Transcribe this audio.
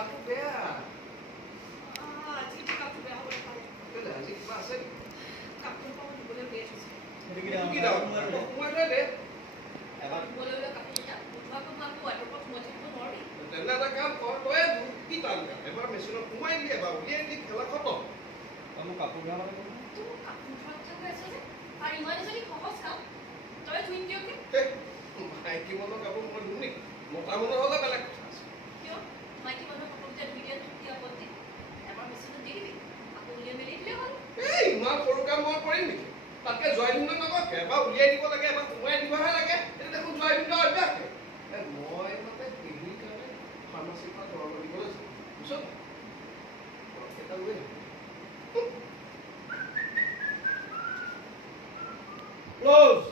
গাটো বেয়া আজি গাটো বেয়া হ'ব পাৰে কেলে আজি কিবা আছে কাপোৰ পাব দিবলৈ বেয়া হৈছে কি দাও মই দে এবাৰ দিবলৈ কাপোৰ এটা উঠোৱাটো মাক ৱাটাৰপট মই থাকিব নোৱাৰি তেনে এটা কাম কৰ তই কি টান কাম এবাৰ মেচিনত সোমাই দিলে এবাৰ উলিয়াই দি খেলা খতম মোক কাপোৰ ধোৱা মানে তোৰ কাপোৰ ধোৱা কথা কৈ আছ যে আৰু ইমান এজনী সহজ কাম তই ধুই দিয়কে মাইকী মানুহৰ কাপোৰ মই ধুম নেকি মতা মানুহ হ'লে বেলেগ কথা আছে কিয় মাইকী মানুহৰ কাপোৰ যে ধুই দিয়া তোক কি আপত্তি এবাৰ মেচিনত দি দিবি আকৌ উলিয়াই মেলি দিলে হ'ল ইমান সৰু কাম মই কৰিম নেকি তাতকে জয় ভিন্ন নকৰকে এবাৰ উলিয়াই দিব লাগে এবাৰ সোমাই দিবহে লাগে এইটো দেখোন জয় ভিন্ন অভ্যাস মই মানে ডিগ্ৰীৰ কাৰণে ফাৰ্মাচীৰ পৰা দৰৱ দিবলৈ যাওঁ বুজিছ এটা লৈ ক্ল'জ